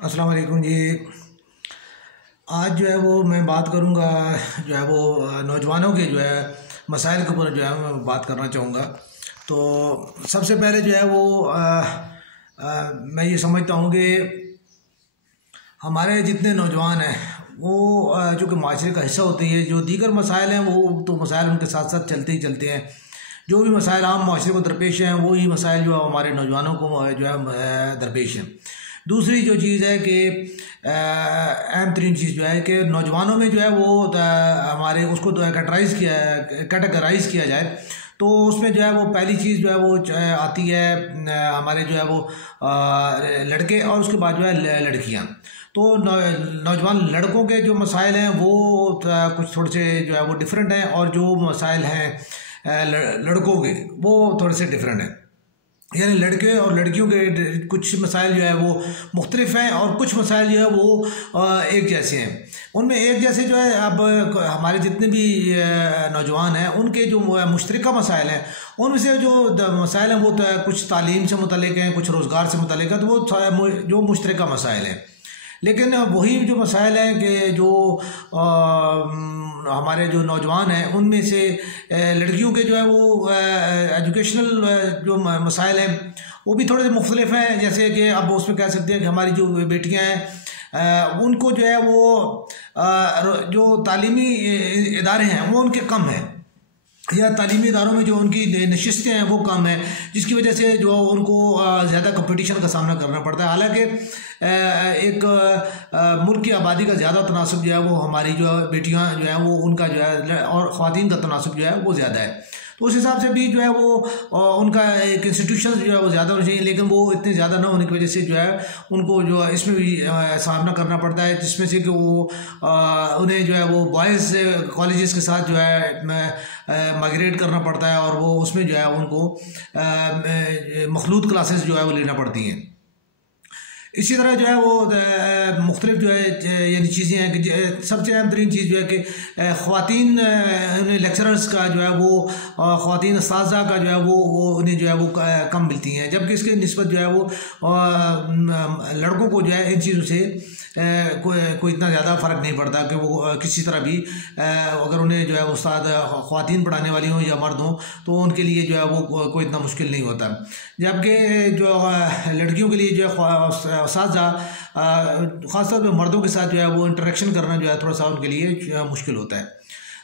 अस्सलाम वालेकुम जी। आज जो है वो मैं बात करूँगा जो है वो नौजवानों के जो है मसाइल के ऊपर जो है मैं बात करना चाहूँगा। तो सबसे पहले जो है वो मैं ये समझता हूँ कि हमारे जितने नौजवान हैं वो जो कि माशरे का हिस्सा होते हैं, जो दीगर मसाइल हैं वो तो मसाइल उनके साथ साथ चलते ही चलते हैं। जो भी मसाइल आम माशरे को दरपेश हैं वही मसाइल जो है हमारे नौजवानों को जो है दरपेश हैं। दूसरी जो चीज़ है कि अहम तरीन चीज़ जो है कि नौजवानों में जो है वो हमारे उसको कैटेगराइज किया जाए तो उसमें जो है वो पहली चीज़ जो है वो आती है हमारे जो है वो लड़के और उसके बाद जो है लड़कियां। तो नौजवान लड़कों के जो मसाइल हैं वो कुछ थोड़े से जो है वो डिफरेंट हैं और जो मसाइल हैं लड़कों के वो थोड़े से डिफरेंट हैं। यानी लड़के और लड़कियों के कुछ मसाइल जो है वो मुख्तलिफ हैं और कुछ मसाइल जो है वो एक जैसे हैं। उनमें एक जैसे जो है अब हमारे जितने भी नौजवान हैं उनके जो मुश्तरका मसाइल हैं उनमें से जो मसाइल हैं वो तो कुछ तालीम से मुतल्लिक हैं, कुछ रोज़गार से मुतल्लिक है, तो वो जो मुश्तरका मसाइल हैं। लेकिन वही जो मसाइल हैं कि जो हमारे जो नौजवान हैं उनमें से लड़कियों के जो है वो एजुकेशनल जो मसाइल हैं वो भी थोड़े से मुख्तलिफ हैं। जैसे कि अब उसमें कह सकते हैं कि हमारी जो बेटियां हैं उनको जो है वो जो तालीमी इदारे हैं वो उनके कम हैं, या तालीमी इदारों में जो उनकी नशिस्तें हैं वो कम है, जिसकी वजह से जो उनको ज़्यादा कंपटीशन का सामना करना पड़ता है। हालांकि एक मुल्क की आबादी का ज़्यादा तनासब जो है वो हमारी जो बेटियां जो है वो उनका जो है और ख़वातीन का तनासब जो है वो ज़्यादा है। तो उस हिसाब से भी जो है वो उनका एक इंस्टीट्यूशन जो है वो ज़्यादा होना चाहिए, लेकिन वो इतने ज़्यादा ना होने की वजह से जो है उनको जो इसमें भी सामना करना पड़ता है, जिसमें से कि वो उन्हें जो है वो बॉयज़ कॉलेजेस के साथ जो है माइग्रेट करना पड़ता है और वो उसमें जो है उनको मखलूत क्लासेस जो है वो लेना पड़ती हैं। इसी तरह जो है वो मुख्तलिफ जो है यानी चीज़ें हैं कि सबसे अहम तरीन चीज़ जो है कि ख़वातीन लेक्चरर्स का जो है वो ख़वातीन उस्ताज़ा का जो है वो उन्हें जो है वो कम मिलती हैं, जबकि इसके निस्बत जो है वो लड़कों को जो है इन चीज़ों से कोई इतना ज़्यादा फ़र्क नहीं पड़ता कि वो किसी तरह भी अगर उन्हें जो है उस्ताद ख़वातीन पढ़ाने वाली हों या मर्द हों तो उनके लिए जो है वो कोई इतना मुश्किल नहीं होता। जबकि जो लड़कियों के लिए जो है उस्ताज़ा ख़ासतौर पर मर्दों के साथ जो है वो इंटरेक्शन करना जो है थोड़ा सा उनके लिए मुश्किल होता है।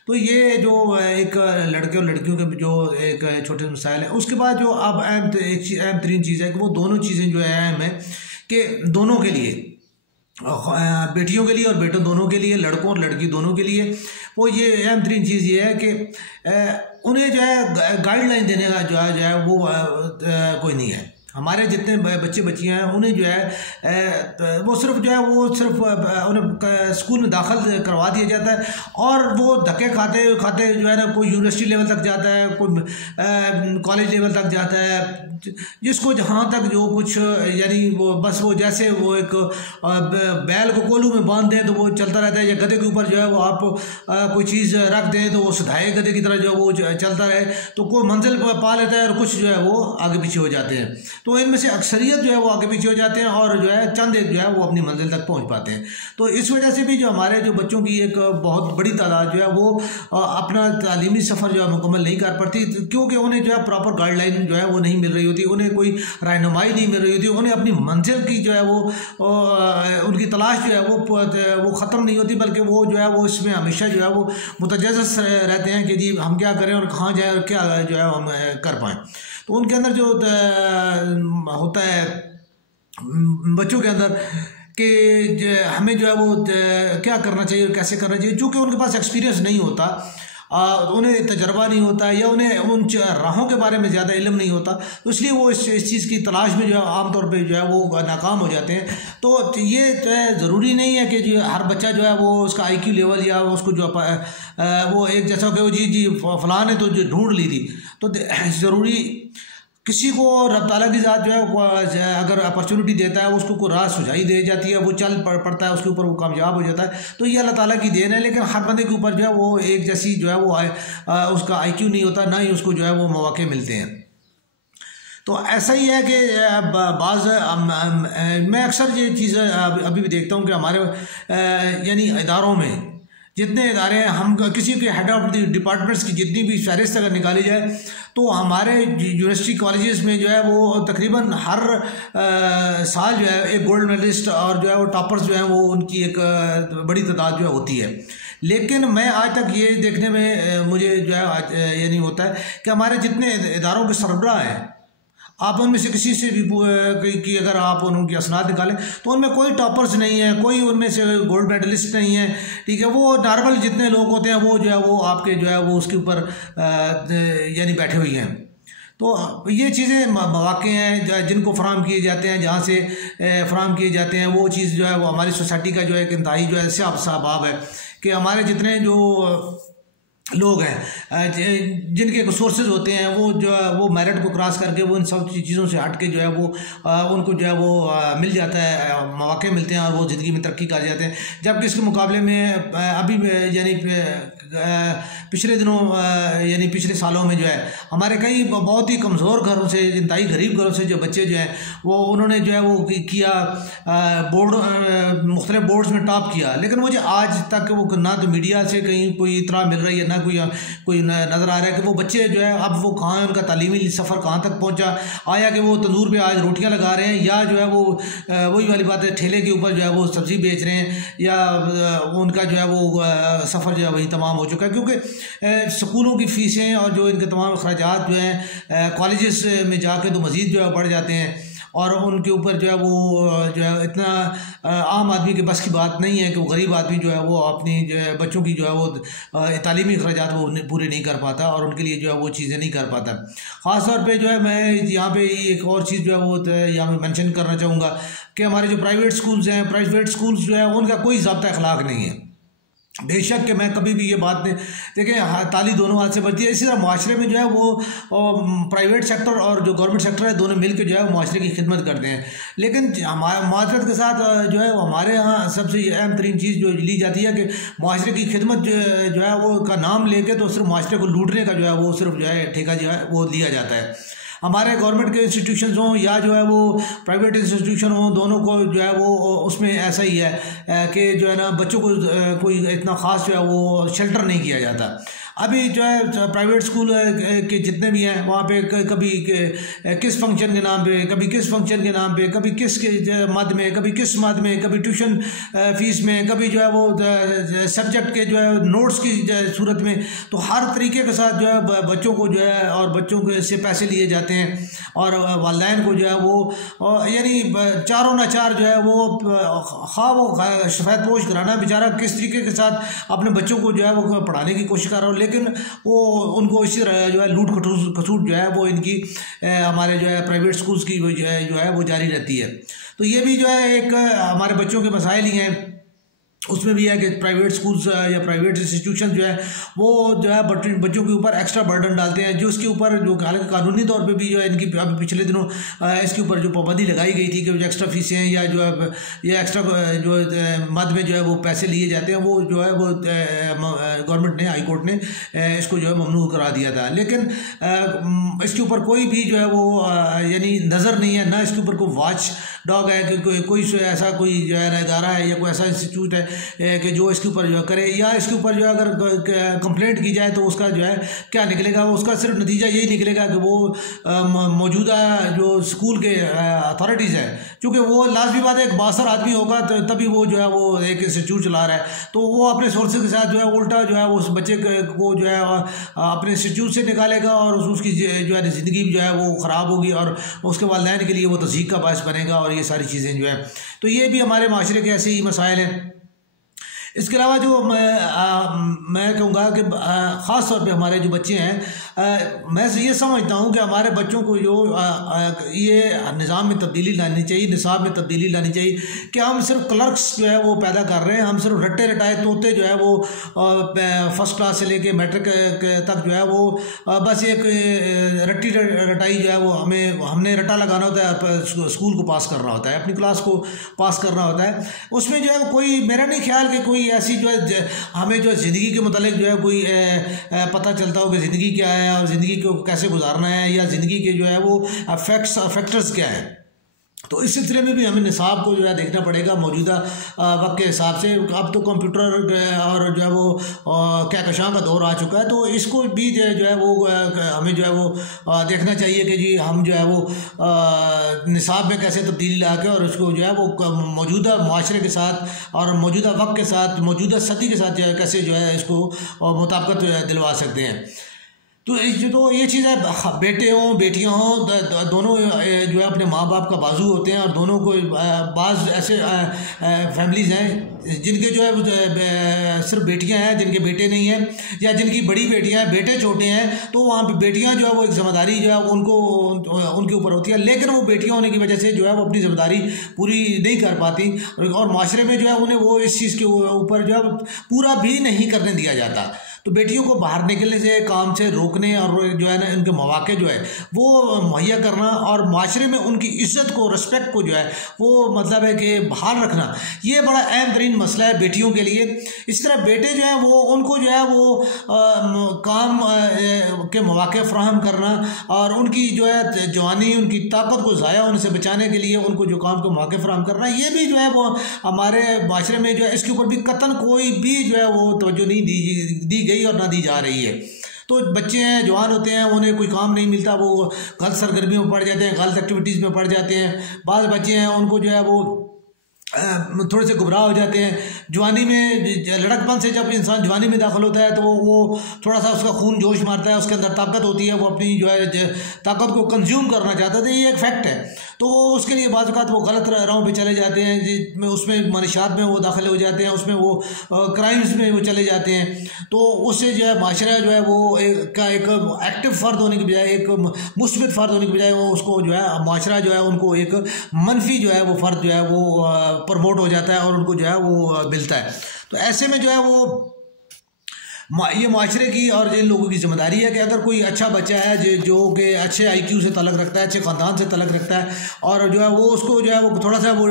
तो ये जो एक लड़के और लड़कियों के जो एक छोटे मसाइल हैं, उसके बाद जो अब अहम तरीन चीज़ है कि वो दोनों चीज़ें जो है अहम है कि दोनों के लिए, बेटियों के लिए और बेटों दोनों के लिए, लड़कों और लड़की दोनों के लिए, वो ये अहम तरीन चीज़ ये है कि उन्हें जो है गाइडलाइन देने का जो है वो कोई नहीं है। हमारे जितने बच्चे बच्चियाँ हैं उन्हें जो है वो सिर्फ जो है वो सिर्फ उन्हें स्कूल में दाखिल करवा दिया जाता है और वो धक्के खाते खाते जो है ना कोई यूनिवर्सिटी लेवल तक जाता है, कोई कॉलेज लेवल तक जाता है, जिसको जहाँ तक जो कुछ यानी वो बस वो जैसे वो एक बैल को कोलू में बांध दें तो वो चलता रहता है, या गधे के ऊपर जो है वो आप कोई चीज़ रख दें तो वो सुधाए गधे की तरह जो वो चलता रहे, तो कोई मंजिल पा लेता है और कुछ जो है वो आगे पीछे हो जाते हैं। तो इनमें से अक्सरियत जो है वो आगे पीछे हो जाते हैं और जो है चंद एक जो है वो अपनी मंजिल तक पहुंच पाते हैं। तो इस वजह से भी जो हमारे जो बच्चों की एक बहुत बड़ी तादाद जो है वो अपना तालीमी सफ़र जो है मुकम्मल नहीं कर पाती, क्योंकि उन्हें जो है प्रॉपर गाइडलाइन जो है वो नहीं मिल रही होती, उन्हें कोई रहनुमाई नहीं मिल रही होती, उन्हें अपनी मंजिल की जो है वो उनकी तलाश जो है वो ख़त्म नहीं होती, बल्कि वो जो है वो इसमें हमेशा जो है वो मुतजस्सिस रहते हैं कि जी हम क्या करें और कहाँ जाएँ और क्या जो है हम कर पाएँ। तो उनके अंदर जो होता है बच्चों के अंदर कि हमें जो है वो क्या करना चाहिए और कैसे करना चाहिए, चूँकि उनके पास एक्सपीरियंस नहीं होता, उन्हें तजर्बा नहीं होता या उन्हें उन राहों के बारे में ज़्यादा इल्म नहीं होता, तो इसलिए वो इस चीज़ की तलाश में जो है आमतौर पे जो है वो नाकाम हो जाते हैं। तो ये ज़रूरी नहीं है कि जो हर बच्चा जो है वो उसका IQ लेवल या उसको जो वो एक जैसा कि वो जी फलां ने तो जो ढूंढ ली थी, तो ज़रूरी किसी को रब ताला की ज़ात जो है अगर अपॉर्चुनिटी देता है उसको कोई राह सुझाई दे जाती है, वो चल पड़ता है, उसके ऊपर वो कामयाब हो जाता है, तो ये अल्लाह ताला की देन है। लेकिन हर बंदे के ऊपर जो है वो एक जैसी जो है वो उसका IQ नहीं होता, ना ही उसको जो है वो मौके मिलते हैं। तो ऐसा ही है कि बाज़ मैं अक्सर ये चीज़ अभी भी देखता हूँ कि हमारे यानी इदारों में जितने इदारे हैं, हम किसी के हेड ऑफ डिपार्टमेंट्स की जितनी भी फहरिस्त अगर निकाली जाए तो हमारे यूनिवर्सिटी कॉलेजेस में जो है वो तकरीबन हर साल जो है एक गोल्ड मेडलिस्ट और जो है वो टॉपर्स जो हैं वो उनकी एक बड़ी तादाद जो है होती है। लेकिन मैं आज तक ये देखने में मुझे जो है ये नहीं होता है कि हमारे जितने इदारों के सरबराह हैं, आप उनमें से किसी से भी कि अगर आप उनकी असनाद निकालें तो उनमें कोई टॉपर्स नहीं है, कोई उनमें से गोल्ड मेडलिस्ट नहीं है, ठीक है। वो नॉर्मल जितने लोग होते हैं वो जो है वो आपके जो है वो उसके ऊपर यानी बैठे हुए हैं। तो ये चीज़ें मौक़े हैं जिनको फ़राहम किए जाते हैं, जहाँ से फ़राहम किए जाते हैं वो चीज़ जो है वो हमारी सोसाइटी का जो है एक इंतहाई जो है सबाब है कि हमारे जितने जो लोग हैं जिनके सोर्सेज होते हैं वो जो है वो मेरिट को क्रॉस करके वो इन सब चीज़ों से हट के जो है वो उनको जो है वो मिल जाता है, मौके मिलते हैं और वो ज़िंदगी में तरक्की कर जाते हैं। जबकि इसके मुकाबले में अभी यानी पिछले दिनों यानी पिछले सालों में जो है हमारे कई बहुत ही कमज़ोर घरों से, इंतहाई गरीब घरों से जो बच्चे जो हैं वो उन्होंने जो है वो किया मुख्तलिफ बोर्ड्स में टॉप किया, लेकिन मुझे आज तक वो ना तो मीडिया से कहीं कोई इतला मिल रही है, ना कोई नज़र आ रहा है कि वो बच्चे जो है अब वो कहाँ है, उनका तालीमी सफ़र कहाँ तक पहुँचा, आया कि वो तंदूर पे आज रोटियां लगा रहे हैं या जो है वो वही वाली बात है ठेले के ऊपर जो है वो सब्ज़ी बेच रहे हैं, या उनका जो है वो सफ़र जो है वही तमाम हो चुका है। क्योंकि स्कूलों की फ़ीसें और जो इनके तमाम अखराजात जो हैं कॉलेजेस में जाके तो मज़ीद जो है बढ़ जाते हैं और उनके ऊपर जो है वो जो है इतना आम आदमी के बस की बात नहीं है कि वो गरीब आदमी जो है वो अपनी जो है बच्चों की जो है वो तालीमी अखराजात वो पूरे नहीं कर पाता और उनके लिए जो है वो चीज़ें नहीं कर पाता। ख़ास तौर पे जो है मैं यहाँ पे एक और चीज़ जो है वो यहाँ पे मेंशन करना चाहूँगा कि हमारे जो प्राइवेट स्कूल्स हैं, प्राइवेट स्कूल्स जो है उनका कोई ज़ाब्ता अखलाक नहीं है। बेशक कि मैं कभी भी ये बात नहीं देखें, ताली दोनों हाथ से बजती है। इसी तरह माशरे में जो है वो प्राइवेट सेक्टर और जो गवर्नमेंट सेक्टर है दोनों मिल के जो है माशरे की खिदमत करते हैं। लेकिन हमारे माशरत के साथ जो है हमारे यहाँ सबसे अहम तरीन चीज़ जो ली जाती है कि माशरे की खिदमत जो है वो का नाम लेके तो सिर्फ माशरे को लूटने का जो है वो सिर्फ जो है ठेका जो है वो लिया जाता है। हमारे गवर्नमेंट के इंस्टीट्यूशंस हों या जो है वो प्राइवेट इंस्टीट्यूशन हों, दोनों को जो है वो उसमें ऐसा ही है कि जो है ना बच्चों को कोई इतना ख़ास जो है वो शेल्टर नहीं किया जाता। अभी जो है प्राइवेट स्कूल के जितने भी हैं वहाँ पे कभी किस फंक्शन के नाम पे, कभी किस फंक्शन के नाम पे, कभी किस मद में, कभी किस मद में, कभी ट्यूशन फीस में, कभी जो है वो सब्जेक्ट के जो है नोट्स की सूरत में, तो हर तरीके के साथ जो है बच्चों को जो है और बच्चों के से पैसे लिए जाते हैं और वालिदैन को जो है वो यानी चारों नाचार जो है वो खा वो सफ़ेद पोश कराना बेचारा किस तरीके के साथ अपने बच्चों को जो है वो पढ़ाने की कोशिश कर रहा हो, लेकिन वो उनको इसी तरह जो है लूट खसूट जो है वो इनकी हमारे जो है प्राइवेट स्कूल्स की जो है वो जारी रहती है। तो ये भी जो है एक हमारे बच्चों के मसाइल ही हैं। उसमें भी है कि प्राइवेट स्कूल्स या प्राइवेट इंस्टीट्यूशन जो है वो जो है बच्चों के ऊपर एक्स्ट्रा बर्डन डालते हैं, जो उसके ऊपर जो हालांकि कानूनी तौर पे भी जो है इनकी अभी पिछले दिनों इसके ऊपर जो पाबंदी लगाई गई थी कि जो एक्स्ट्रा फीसें या जो है या एक्स्ट्रा जो मद में जो है वो पैसे लिए जाते हैं, वो जो है वो गवर्नमेंट ने, हाई कोर्ट ने इसको जो है ममनू करा दिया था। लेकिन इसके ऊपर कोई भी जो है वो यानी नज़र नहीं है, ना इसके ऊपर कोई वॉच डॉग है कि कोई ऐसा कोई जो है इदारा है या कोई ऐसा इंस्टीट्यूट है कि जो इसके ऊपर जो करे, या इसके ऊपर जो है अगर कंप्लेंट की जाए तो उसका जो है क्या निकलेगा, उसका सिर्फ नतीजा यही निकलेगा कि वो मौजूदा जो स्कूल के अथॉरिटीज़ हैं, चूँकि वो लाजमी बात है एक बासर आदमी होगा तो तभी वो जो है वो एक इंस्टीट्यूट चला रहा है, तो वो अपने सोर्सेज के साथ जो है उल्टा जो है उस बच्चे को जो है अपने इंस्टीट्यूट से निकालेगा और उसकी जो है ज़िंदगी जो है वो ख़राब होगी और उसके वालिदैन के लिए वो तज़ीक़ का बायस बनेगा और ये सारी चीज़ें जो है। तो ये भी हमारे माशरे के ऐसे ही मसाइल हैं। इसके अलावा जो मैं कहूँगा कि ख़ास तौर पे हमारे जो बच्चे हैं, मैं ये समझता हूँ कि हमारे बच्चों को जो ये निज़ाम में तब्दीली लानी चाहिए, निसाब में तब्दीली लानी चाहिए कि हम सिर्फ क्लर्क्स जो है वो पैदा कर रहे हैं, हम सिर्फ रट्टे रटाए तोते जो है वो फर्स्ट क्लास से लेके मैट्रिक तक जो है वो बस एक रट्टी रटाई जो है वो हमने रट्टा लगाना होता है, स्कूल को पास करना होता है, अपनी क्लास को पास करना होता है। उसमें जो है कोई मेरा नहीं ख्याल कि कोई कोई ऐसी जो है हमें जो है ज़िंदगी के मतलब जो है कोई पता चलता हो कि ज़िंदगी क्या है और ज़िंदगी को कैसे गुजारना है, या ज़िंदगी के जो है वो फैक्टर्स क्या है। तो इस सिलसिले में भी हमें निसाब को जो है देखना पड़ेगा मौजूदा वक्त के हिसाब से। अब तो कंप्यूटर और जो है वो कहकशां का दौर आ चुका है, तो इसको भी जो है वो हमें जो है वो देखना चाहिए कि जी हम जो है वो निसाब में कैसे तब्दीली ला के और उसको जो है वो मौजूदा माशरे के साथ और मौजूदा वक्त के साथ, मौजूदा सदी के साथ जो है कैसे जो है इसको मुताबिकत दिलवा सकते हैं। तो ये चीज़ है, बेटे हों बेटियां हों, दोनों जो है अपने माँ बाप का बाजू होते हैं। और दोनों को बाज़ ऐसे फैमिलीज़ हैं जिनके जो है सिर्फ बेटियां हैं, जिनके बेटे नहीं हैं, या जिनकी बड़ी बेटियां हैं बेटे छोटे हैं, तो वहाँ पे बेटियां जो है वो एक जिम्मेदारी जो है उनको उनके ऊपर होती है, लेकिन वो बेटियां होने की वजह से जो है वो अपनी जिम्मेदारी पूरी नहीं कर पाती और माशरे में जो है उन्हें वो इस चीज़ के ऊपर जो है पूरा भी नहीं करने दिया जाता। तो बेटियों को बाहर निकलने से, काम से रोकने और जो है ना इनके मौके जो है वो मुहैया करना और माशरे में उनकी इज्जत को, रिस्पेक्ट को जो है वो मतलब है कि बहाल रखना, ये बड़ा अहम तरीन मसला है बेटियों के लिए। इस तरह बेटे जो है वो उनको जो है वो काम के मौके फ्राहम करना और उनकी जो है जवानी, उनकी ताकत को ज़ाया होने से बचाने के लिए उनको जो काम के मौके फ्राहम करना, ये भी जो है वो हमारे माशरे में जो है इसके ऊपर भी कतन कोई भी जो है वो तवज्जो नहीं दी गई और ना दी जा रही है। तो बच्चे हैं, जवान होते हैं, उन्हें कोई काम नहीं मिलता, वो गलत सरगर्मियों में पड़ जाते हैं, गलत एक्टिविटीज़ में पड़ जाते हैं। बाज़ बच्चे हैं उनको जो है वो थोड़े से गुमराह हो जाते हैं। जवानी में, लड़कपन से जब इंसान जवानी में दाखिल होता है तो वो थोड़ा सा उसका खून जोश मारता है, उसके अंदर ताकत होती है, वो अपनी जो है ताकत को कंज्यूम करना चाहता है। तो ये एक फैक्ट है। तो उसके लिए बाज़ औक़ात वो गलत राहों पे चले जाते हैं, जिसमें उसमें मनशात में वो दाखिल हो जाते हैं, उसमें वो क्राइम्स में वो चले जाते हैं। तो उससे जो है माशरा जो है वो एक एक्टिव फ़र्द होने की बजाय, एक मुस्बित फ़र्द होने की बजाय, वो उसको जो है माशरा जो है उनको एक मनफी जो है वो फ़र्द जो है वो प्रमोट हो जाता है और उनको जो है वो मिलता है। तो ऐसे में जो है वो ये माशरे की और जिन लोगों की जिम्मेदारी है कि अगर कोई अच्छा बच्चा है जो कि अच्छे IQ से तलक रखता है, अच्छे ख़ानदान से तलक रखता है और जो है वो उसको जो है वो थोड़ा सा वो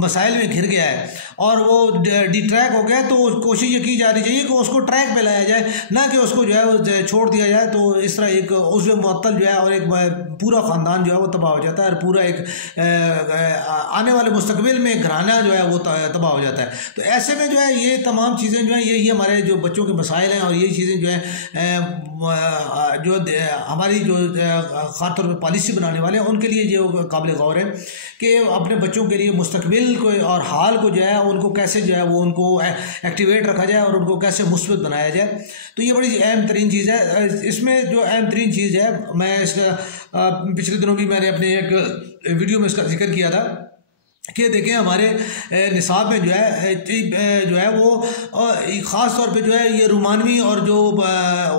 मसाइल में घिर गया है और वो डिट्रैक हो गया, तो कोशिश ये की जानी चाहिए कि उसको ट्रैक पे लाया जाए, ना कि उसको जो है वो छोड़ दिया जाए। तो इस तरह एक उसमें मुअत्तल जो है और एक पूरा ख़ानदान जो है वो तबाह हो जाता है और पूरा एक आने वाले मुस्तकबिल में घराना जो है वो तबाह हो जाता है। तो ऐसे में जो है ये तमाम चीज़ें जो है यही हमारे जो बच्चों मसाइल हैं और ये चीज़ें जो है जो हमारी जो ख़ास तौर पर पॉलिसी बनाने वाले हैं उनके लिए जो काबिल गौर है कि अपने बच्चों के लिए मुस्तकबिल को और हाल को जो है उनको कैसे जो है वो उनको एक्टिवेट रखा जाए और उनको कैसे मुस्बत बनाया जाए। तो ये बड़ी अहम तरीन चीज़ है। इसमें जो अहम तरीन चीज़ है, मैं इसका पिछले दिनों भी मैंने अपने एक वीडियो में इसका जिक्र किया था कि देखें हमारे निसाब में जो है वो ख़ास तौर पे जो है ये रोमानवी और जो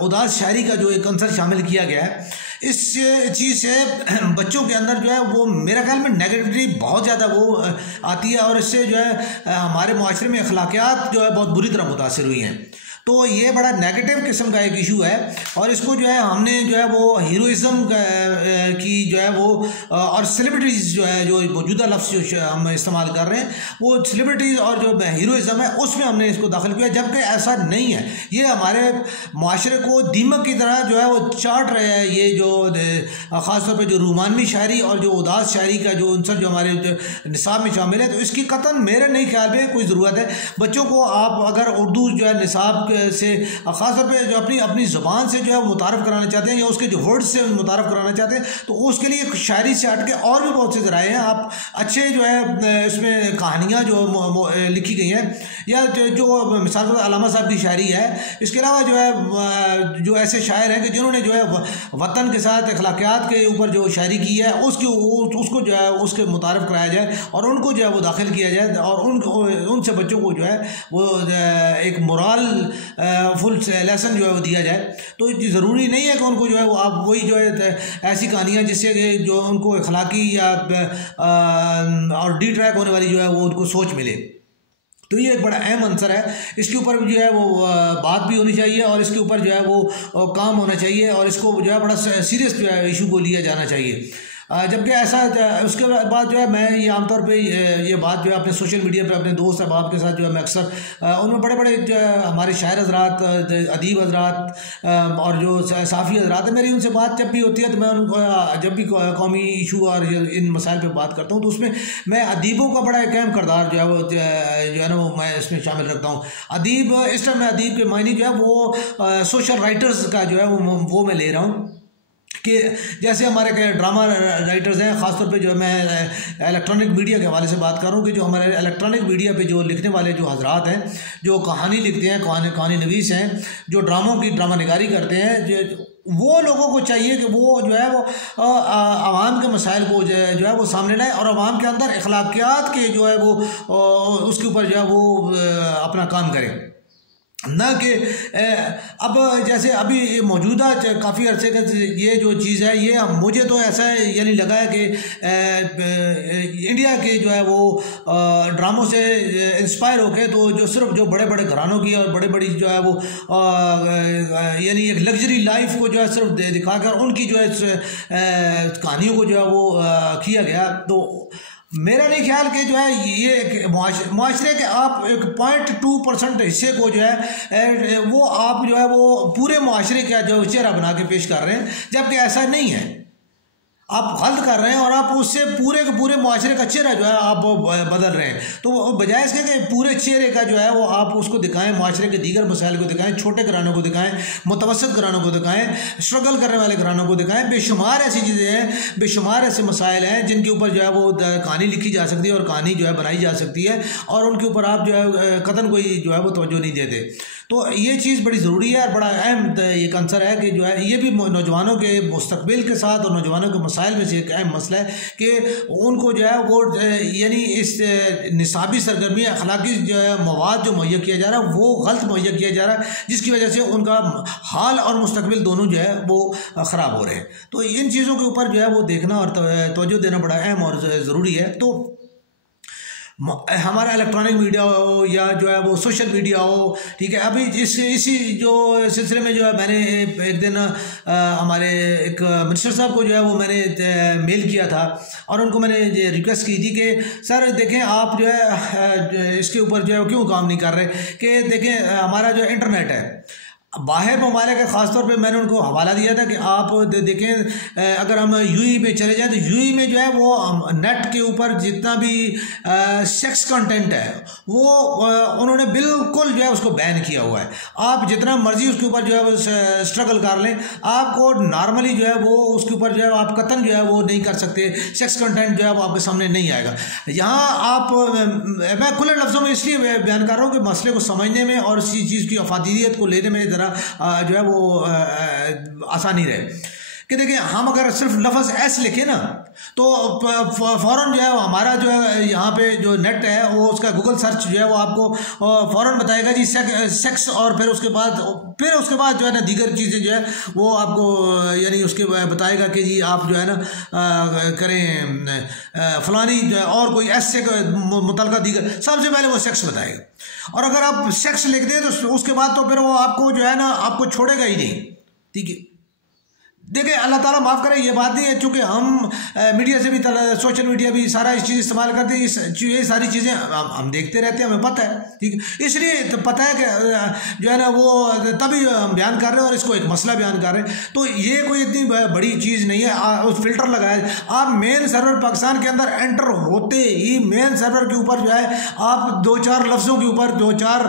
उदास शायरी का जो एक अंसर शामिल किया गया है, इस चीज़ से बच्चों के अंदर जो है वो मेरा ख्याल में नेगेटिविटी बहुत ज़्यादा वो आती है और इससे जो है हमारे माशरे में अखलाकियात जो है बहुत बुरी तरह मुतासिर हुई हैं। तो ये बड़ा नेगेटिव किस्म का एक इशू है और इसको जो है हमने जो है वो हीरोइज़्म की जो है वो और सेलिब्रिटीज़ जो है जो मौजूदा लफ्ज़ जो हम इस्तेमाल कर रहे हैं वो सेलिब्रिटीज़ और जो हीरोइज़्म है उसमें हमने इसको दाखिल किया, जबकि ऐसा नहीं है। ये हमारे माशरे को दीमक की तरह जो है वो चाट रहे हैं। ये जो ख़ास तौर पर जो रोमानवी शायरी और जो उदास शायरी का जो अंसर जो हमारे निसाब में शामिल है, तो इसकी कतन मेरे नहीं ख्याल में कोई ज़रूरत है। बच्चों को आप अगर उर्दू जो है निसाब से ख़ास तौर पे जो अपनी ज़ुबान से जो है मुतारफ़ कराना चाहते हैं या उसके जो वर्ड से मुतारफ़ कराना चाहते हैं, तो उसके लिए शायरी से हट के और भी बहुत से ज़राए हैं। आप अच्छे जो है इसमें कहानियाँ जो लिखी गई हैं या जो मिसाल के अल्लामा साहब की शायरी है, इसके अलावा जो है जो ऐसे शायर हैं कि जिन्होंने जो है वतन के साथ अखलाकियात के ऊपर जो शायरी की है उसको जो है उसके मुतारफ़ कराया जाए और उनको जो है वो दाखिल किया जाए और उनसे बच्चों को जो है वो एक मोरल फुल लेसन जो है वो दिया जाए। तो ज़रूरी नहीं है कि उनको जो है वो आप वही जो है ऐसी कहानियाँ जिससे कि जो उनको अखलाकी या और डिट्रैक होने वाली जो है वो उनको सोच मिले। तो ये एक बड़ा अहम आंसर है, इसके ऊपर जो है वो बात भी होनी चाहिए और इसके ऊपर जो है वो काम होना चाहिए और इसको जो है बड़ा सीरियस जो है इशू को लिया जाना चाहिए। जबकि ऐसा उसके बाद जो है मैं ये आमतौर पे ये बात जो है अपने सोशल मीडिया पे अपने दोस्त अहबाब के साथ जो है मैं अक्सर उनमें बड़े बड़े जो हमारे शायर हजरात, अदीब हजरात और जो साफ़ी हजरात है, मेरी उनसे बात जब भी होती है तो मैं उनको जब भी कौमी इशू और इन मसाइल पे बात करता हूँ तो उसमें मैं अदीबों का बड़ा एक अहम किरदार जो है वो जो है ना वो मैं इसमें शामिल रखता हूँ। अदीब इस टाइम में अदीब के मायने जो है वो सोशल राइटर्स का जो है वो मैं ले रहा हूँ कि जैसे हमारे के ड्रामा राइटर्स हैं, ख़ासतौर पे जो मैं इलेक्ट्रॉनिक मीडिया के हवाले से बात कर रहा हूँ कि जो हमारे इलेक्ट्रॉनिक मीडिया पे जो लिखने वाले जो हजरात हैं, जो कहानी लिखते हैं, कहानी नवीस हैं, जो ड्रामों की ड्रामा निगारी करते हैं, जो वो लोगों को चाहिए कि वो जो है वो आवाम के मसाइल को जो है वो सामने लाए और आवाम के अंदर अखलाकियात के जो है वो उसके ऊपर जो है वो अपना काम करें, न कि अब जैसे अभी मौजूदा काफ़ी अरसे का ये जो चीज़ है ये मुझे तो ऐसा यानी लगा है कि इंडिया के जो है वो ड्रामों से इंस्पायर होके तो जो सिर्फ जो बड़े बड़े घरानों की और बड़े बड़ी जो है वो यानी एक लग्जरी लाइफ को जो है सिर्फ दिखाकर उनकी जो है कहानियों को जो है वो किया गया। तो मेरा नहीं ख्याल कि जो है ये मुआशरे के आप एक 0.2% हिस्से को जो है वो आप जो है वो पूरे मुआशरे का जो चेहरा बना के पेश कर रहे हैं, जबकि ऐसा नहीं है। आप गलत कर रहे हैं और आप उससे पूरे के पूरे मुआशरे का चेहरा जो है आप बदल रहे हैं। तो बजाय इसके कि पूरे चेहरे का जो है वो आप उसको दिखाएं, मुआशरे के दीगर मसाइल को दिखाएं, छोटे घरानों को दिखाएं, मुतवस्सित घरानों को दिखाएं, स्ट्रगल करने वाले घरानों को दिखाएं। बेशुमार ऐसी चीज़ें हैं, बेशुमार ऐसे मसाइल हैं जिनके ऊपर जो है वो कहानी लिखी जा सकती है और कहानी जो है बनाई जा सकती है और उनके ऊपर आप जो है कतन कोई जो है वो तवज्जो नहीं देते। तो ये चीज़ बड़ी ज़रूरी है और बड़ा अहम एक आंसर है कि जो है ये भी नौजवानों के मुस्तकबिल के साथ और नौजवानों के मसाइल में से एक अहम मसला है कि उनको जो है वो यानी इस निसाबी सरगर्मी अखलाकी जो है मवाद जो मुहैया किया जा रहा है वो गलत मुहैया किया जा रहा है, जिसकी वजह से उनका हाल और मुस्तकबिल दोनों जो है वो ख़राब हो रहे हैं। तो इन चीज़ों के ऊपर जो है वो देखना और तवज्जो देना बड़ा अहम और ज़रूरी है। तो हमारा इलेक्ट्रॉनिक मीडिया हो या जो है वो सोशल मीडिया हो, ठीक है। अभी इसी जो सिलसिले में जो है मैंने एक दिन हमारे एक मिनिस्टर साहब को जो है वो मैंने मेल किया था और उनको मैंने ये रिक्वेस्ट की थी कि सर देखें आप जो है इसके ऊपर जो है क्यों काम नहीं कर रहे कि देखें हमारा जो इंटरनेट है बाहर ममालिक का ख़ासतौर पे मैंने उनको हवाला दिया था कि आप देखें अगर हम यूएई में चले जाएं तो यूएई में जो है वो नेट के ऊपर जितना भी सेक्स कंटेंट है वो उन्होंने बिल्कुल जो है उसको बैन किया हुआ है। आप जितना मर्जी उसके ऊपर जो है वो स्ट्रगल कर लें, आपको नॉर्मली जो है वो उसके ऊपर जो है आप कतन जो है वो नहीं कर सकते, सेक्स कंटेंट जो है वो आपके सामने नहीं आएगा। यहाँ आप मैं खुले लफ्ज़ों में इसलिए बयान कर रहा हूँ कि मसले को समझने में और इसी चीज़ की अफादियत को लेने में जो है वो आसानी रहे कि देखिए हम अगर सिर्फ लफ्ज़ एस लिखे ना तो फ़ौरन जो है हमारा जो है यहाँ पे जो नेट है वो उसका गूगल सर्च जो है वो आपको फ़ौरन बताएगा जी सेक्स और फिर उसके बाद जो है ना दीगर चीज़ें जो है वो आपको यानी उसके बताएगा कि जी आप जो है ना करें फलानी जो है और कोई एस से मुतल्लिक़ दीगर, सबसे पहले वो सेक्स बताएगा। और अगर आप सेक्स लिख दें तो उसके बाद तो फिर वो आपको जो है ना आपको छोड़ेगा ही नहीं, ठीक है। देखिए अल्लाह ताला माफ़ करे, ये बात नहीं है चूँकि हम मीडिया से भी सोशल मीडिया भी सारा इस चीज़ इस्तेमाल करते हैं, ये सारी चीज़ें हम देखते रहते हैं, हमें पता है, ठीक है। इसलिए तो पता है कि जो है ना वो तभी हम बयान कर रहे हैं और इसको एक मसला बयान कर रहे हैं। तो ये कोई इतनी बड़ी चीज़ नहीं है। उस फिल्टर लगाया, आप मेन सर्वर पाकिस्तान के अंदर एंटर होते ही मेन सर्वर के ऊपर जो है आप 2-4 लफ्ज़ों के ऊपर 2-4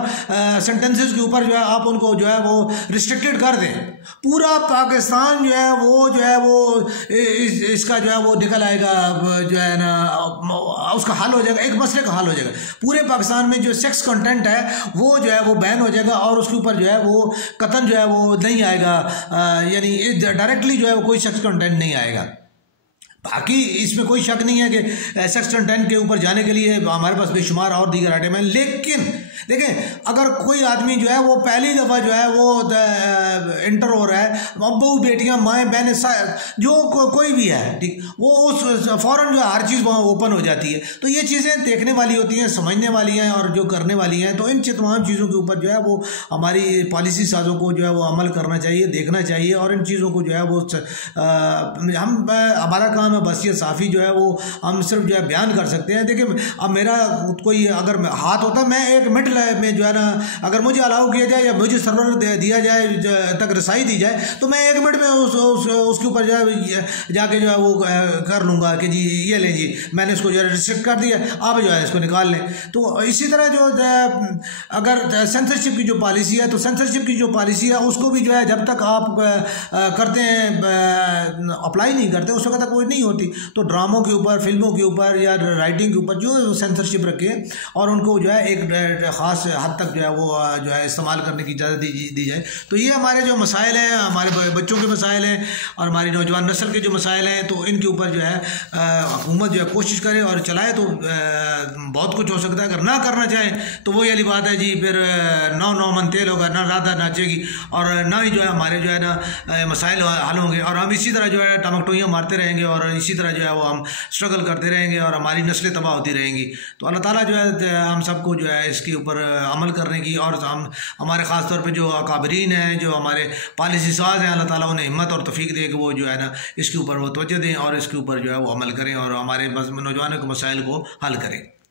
सेंटेंसेस के ऊपर जो है आप उनको जो है वो रिस्ट्रिक्टेड कर दें, पूरा पाकिस्तान जो है वो इसका जो है वो निकल आएगा, जो है ना उसका हल हो जाएगा, एक मसले का हल हो जाएगा। पूरे पाकिस्तान में जो सेक्स कंटेंट है वो जो है वो बैन हो जाएगा और उसके ऊपर जो है वो कतन जो है वो नहीं आएगा, यानी डायरेक्टली जो है वो कोई सेक्स कंटेंट नहीं आएगा। बाकी इसमें कोई शक नहीं है कि सेक्स कंटेंट के ऊपर जाने के लिए हमारे पास बेशुमार और दीगर आइटम हैं। लेकिन देखें अगर कोई आदमी जो है वो पहली दफ़ा जो है वो इंटर हो रहा है, अब्बू बेटियां माएँ बहनें जो कोई भी है, ठीक, वो उस फ़ौरन जो है हर चीज़ वहाँ ओपन हो जाती है। तो ये चीज़ें देखने वाली होती हैं, समझने वाली हैं और जो करने वाली हैं। तो इन तमाम चीज़ों के ऊपर जो है वो हमारी पॉलिसी साज़ों को जो है वो अमल करना चाहिए, देखना चाहिए और इन चीज़ों को जो है वो हमारा काम में बस ये साफ़ी जो है वो हम सिर्फ जो है बयान कर सकते हैं। देखिए अब मेरा कोई अगर हाथ होता, मैं 1 मिनट में जो है ना, अगर मुझे अलाउ किया जाए या मुझे सर्वर दिया जाए तक रसाई दी जाए, तो मैं 1 मिनट में उसके ऊपर जो है जाके जो है वो कर लूँगा कि जी ये लें जी, मैंने इसको जो है रिस्ट्रिक्ट कर दिया, आप जो है इसको निकाल लें। तो इसी तरह जो अगर सेंसरशिप की जो पॉलिसी है, तो सेंसरशिप की जो पॉलिसी है उसको भी जो है जब तक आप करते हैं, अप्लाई नहीं करते, उस वक्त तक कोई नहीं होती। तो ड्रामों के ऊपर, फिल्मों के ऊपर या राइटिंग के ऊपर जो सेंसरशिप रखे और उनको जो है एक ख़ास हद तक जो है वो जो है इस्तेमाल करने की इजाज़त दी जाए। तो ये हमारे जो मसाइल हैं, हमारे बच्चों के मसाइल हैं और हमारी नौजवान नस्ल के जो मसाइल हैं, तो इनके ऊपर जो है हुकूमत जो है कोशिश करे और चलाए तो बहुत कुछ हो सकता है। अगर ना करना चाहें तो वही वाली बात है जी, फिर 9 मन तेल होगा, ना राधा नाचेगी और ना ही जो है हमारे जो है ना मसाइल हल होंगे और हम इसी तरह जो है टमकटोइयाँ मारते रहेंगे और इसी तरह जो है वो हम स्ट्रगल करते रहेंगे और हमारी नस्लें तबाह होती रहेंगी। तो अल्लाह ताला जो है हम सबको जो है इसके ऊपर अमल करने की और हम हमारे ख़ास तौर पे जो अकाबरीन हैं, जो हमारे पॉलिसी साज हैं, अल्लाह ताला उन्हें हिम्मत और तौफीक दे कि वो जो है ना इसके ऊपर वो तवज्जो दें और इसके ऊपर जो है वो अमल करें और हमारे नौजवानों के मसाइल को हल करें।